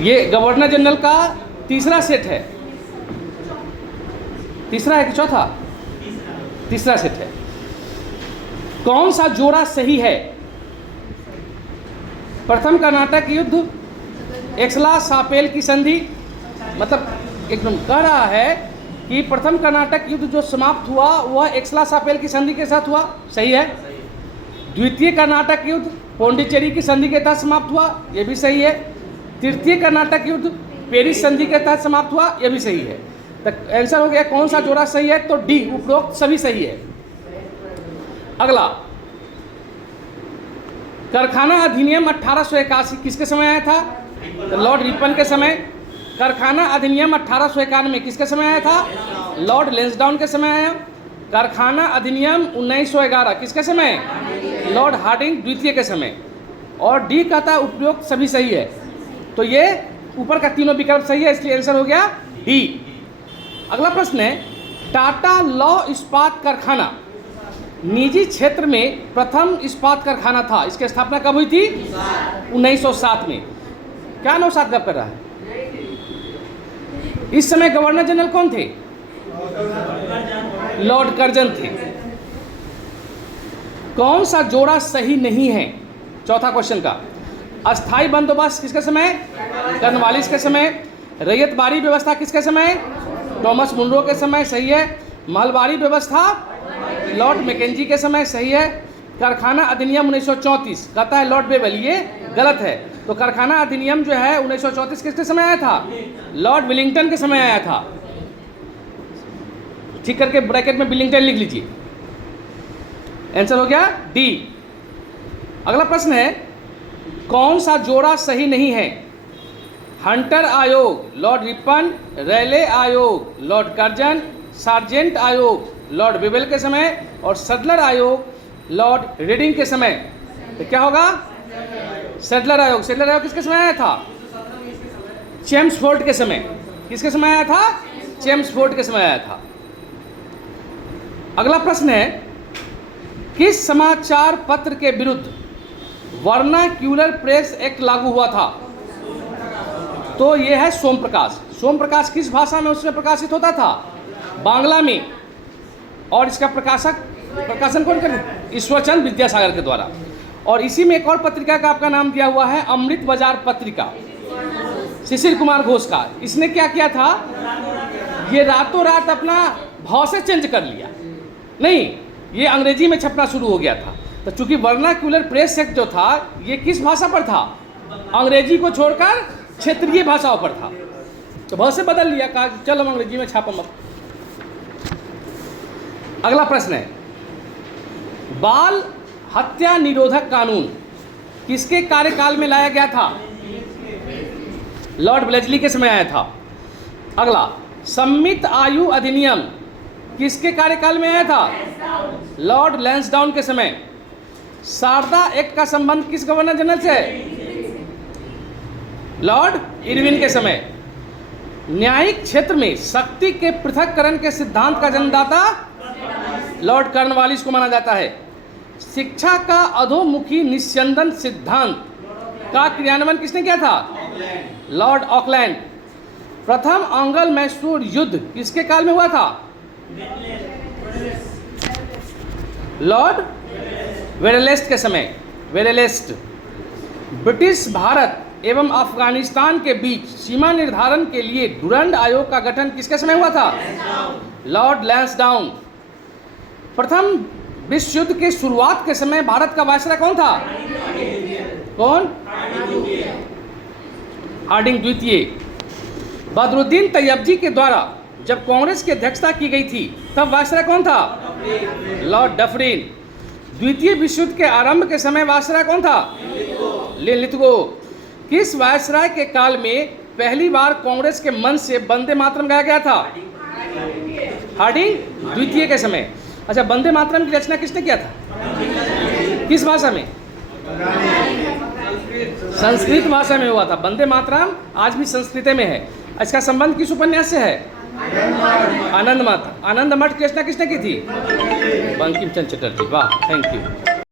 ये governor general का तीसरा सेट है, तीसरा है कि चौथा? तीसरा सेट है। कौन सा जोड़ा सही है? प्रथम कर्नाटक युद्ध, एक्सला-शापेल की संधि, मतलब एकदम कह रहा है कि प्रथम कर्नाटक युद्ध जो समाप्त हुआ वह एक्सला-शापेल की संधि के साथ हुआ, सही है। द्वितीय कर्नाटक युद्ध पौंडीचेरी की संधि के तहत समाप्त हुआ, यह भी सही है। तृतीय कर्नाटक युद्ध पेरिस संधि के तहत समाप्त हुआ, यह भी सही है। तो आंसर हो गया कौन सा जोड़ा सही है? तो डी, उपरोक्त सभी सही है। अगला, कारखाना अधिनियम 1881 किसके समय आया था? तो लॉर्ड रिपन के समय। कारखाना अधिनियम 1891 किसके समय आया था? लॉर्ड लेंसडाउन के समय आया। कारखाना अधिनियम 1911 किसके समय? लॉर्ड हार्डिंग द्वितीय के समय। और डी कहता है उपयुक्त सभी सही है। तो ये ऊपर का तीनों विकल्प सही है, इसलिए आंसर हो गया डी। अगला प्रश्न है, टाटा लौह इस्पात कारखाना निजी क्षेत्र में प्रथम इस्पात कारखाना था, इसकी स्थापना कब हुई थी? 1907 में। क्या 97 कब कर रहा है? इस समय गवर्नर जनरल कौन थे? लॉर्ड कर्जन थे। कौन सा जोड़ा सही नहीं है? चौथा क्वेश्चन का। अस्थाई बंदोबस्त किसके समय? कर्नवालिस के समय। रैयतबारी व्यवस्था किसके समय? थॉमस मुनरो के समय, सही है। महलबारी व्यवस्था लॉर्ड मैकेंजी के समय, सही है। कारखाना अधिनियम 1934 कहता है लॉर्ड बेवेल, ये गलत है। तो कारखाना अधिनियम जो है 1934 किसके समय आया था? लॉर्ड विलिंगटन के समय आया था। ठीक करके ब्रैकेट में विलिंगटन लिख लीजिए। आंसर हो गया डी। अगला प्रश्न है, कौन सा जोड़ा सही नहीं है? हंटर आयोग लॉर्ड रिपन, रैले आयोग लॉर्ड कर्जन, सार्जेंट आयोग लॉर्ड बेवेल के समय और सडलर आयोग लॉर्ड रीडिंग के समय। तो क्या होगा? सडलर आयोग। सडलर आयोग किसके समय आया था? चेम्सफोर्ड के समय। किसके समय आया था? चेम्सफोर्ड के समय आया था। अगला प्रश्न है, किस समाचार पत्र के विरुद्ध वर्नाक्यूलर प्रेस एक्ट लागू हुआ था? तो यह है सोम प्रकाश। सोम प्रकाश किस भाषा में उसमें प्रकाशित होता था? बांग्ला में। और इसका प्रकाशन कौन कर? ईश्वरचंद विद्यासागर के द्वारा। और इसी में एक और पत्रिका का आपका नाम दिया हुआ है, अमृत बाजार पत्रिका, शिशिर कुमार घोष का। इसने क्या किया था? ये रातों रात अपना भाव से चेंज कर लिया, नहीं, ये अंग्रेजी में छपना शुरू हो गया था। तो चूंकि वर्नाक्यूलर प्रेस एक्ट जो था ये किस भाषा पर था? अंग्रेजी को छोड़कर क्षेत्रीय भाषाओं पर था। तो भाव से बदल लिया, कहा चल हम अंग्रेजी में छापम अब। अगला प्रश्न है, बाल हत्या निरोधक कानून किसके कार्यकाल में लाया गया था? लॉर्ड ब्लेजली के समय आया था। अगला, सम्मित आयु अधिनियम किसके कार्यकाल में आया था? लॉर्ड लैंसडाउन के समय। शारदा एक्ट का संबंध किस गवर्नर जनरल से है? लॉर्ड इरविन के समय। न्यायिक क्षेत्र में शक्ति के पृथक्करण के सिद्धांत का जन्मदाता लॉर्ड कॉर्नवालिस को माना जाता है। शिक्षा का अधोमुखी निस्यंदन सिद्धांत का क्रियान्वयन किसने किया था? Lord Auckland. प्रथम अंगल मैसूर युद्ध किसके काल में हुआ था? लॉर्ड वेरेलेस्ट के समय। वेरेलेस्ट। ब्रिटिश भारत एवं अफगानिस्तान के बीच सीमा निर्धारण के लिए डुरंड आयोग का गठन किसके समय हुआ था? लॉर्ड लैंसडाउन। प्रथम विश्व युद्ध के शुरुआत के समय भारत का वायसराय कौन था? कौन? हार्डिंग द्वितीय। बदरुद्दीन तैयबजी के द्वारा जब कांग्रेस की अध्यक्षता की गई थी तब वायसराय कौन था? Lord Dufferin. द्वितीय विश्व युद्ध के आरंभ के समय वायसराय कौन था? लिथगो। किस वायसराय के काल में पहली बार कांग्रेस के मंच से वंदे मातरम गाया गया था? हार्डिंग द्वितीय के समय। अच्छा, वंदे मातरम की रचना किसने किया था? किस भाषा में? संस्कृत भाषा में हुआ था। वंदे मातरम आज भी संस्कृत में है। इसका संबंध किस उपन्यास से है? आनंद मठ। आनंद मठ की रचना किसने की थी? बंकिम चंद्र चटर्जी। वाह, थैंक यू।